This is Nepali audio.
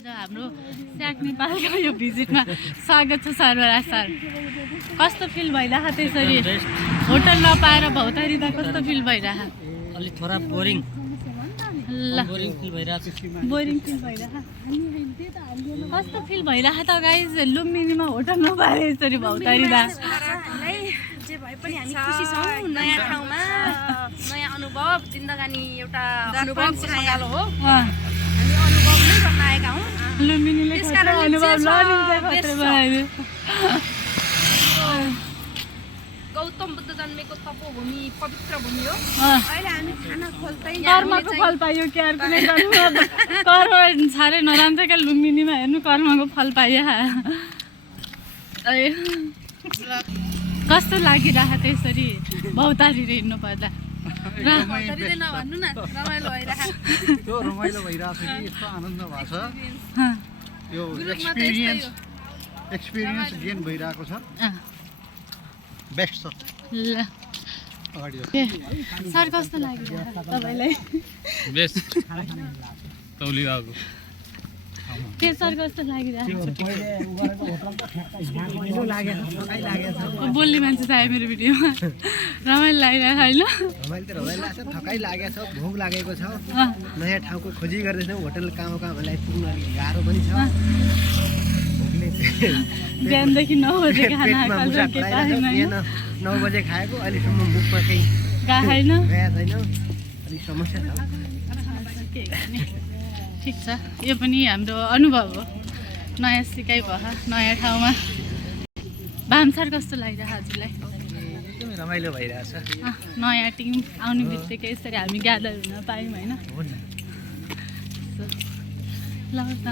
आज हाम्रो स्याक नेपालको यो भिजिटमा स्वागत छ सरवरा सर। कस्तो फिल भइरहेको त्यसरी होटल नपाएर भौतारिँदा कस्तो फिल भइरहेको? अलि थोडा बोरिङ फिल भइरहेको छ। बोरिङ फिल भइरहेको कस्तो फिल भइरहेको त गाइज? लुम्बिनीमा होटल नपाएर यसरी भौतारिँदा जे भए पनि हामी खुसी छौँ। नयाँ ठाउँमा नयाँ अनुभव, जिन्दगानी एउटा अनुभव छायालो हो। हामी अनुभव नै गर्न आएका हौँ। लुम्बिनीले अनुभव गौतम बुद्ध जन्मेको तपोभूमि, पवित्र भूमि हो। अहिले हामी खाना खोल्दै कर्मको फल पाइयो कि अर्को नै कर्म साह्रै नराम्रो क्या लुम्बिनीमा हेर्नु, कर्मको फल पाइयो। कस्तो लागिरहेको त्यसरी भौतारिएर हिँड्नु पर्दा? नभन्नु न, रमाइलो भइरहेको। त्यो रमाइलो भइरहेको छ कि यस्तो आनन्द भएको छ। यो एक्सपिरियन्स गेन भइरहेको छ। बेस्ट छ। ल सर कस्तो लागिरहेको तपाईँलाई? बेस्ट तौलिरहेको के सर कस्तो लागिरहेको? बोल्ने मान्छे छ मेरो भिडियोमा। रमाइलो लागिरहेको होइन? रमाइलो त रमाइलो लाग्छ, थकाइ लागेको छ, भोक लागेको छ। नयाँ ठाउँको खोजी गर्दैछौँ। होटल कहाँ कहाँलाई पुग्न अलिक गाह्रो पनि छ। बिहानदेखि 9 बजे खाना 9 बजे खाएको, अहिलेसम्म मुखमा केही गएको छैन। गएको छैन, अलिक समस्या छ। ठिक छ, यो पनि हाम्रो अनुभव हो। नयाँ सिकाइ भयो नयाँ ठाउँमा। भान्सार कस्तो लागिरहेको हजुरलाई? एकदमै रमाइलो भइरहेछ। नयाँ टिम आउने बित्तिकै यसरी हामी ग्यादर हुन पायौँ होइन? ल त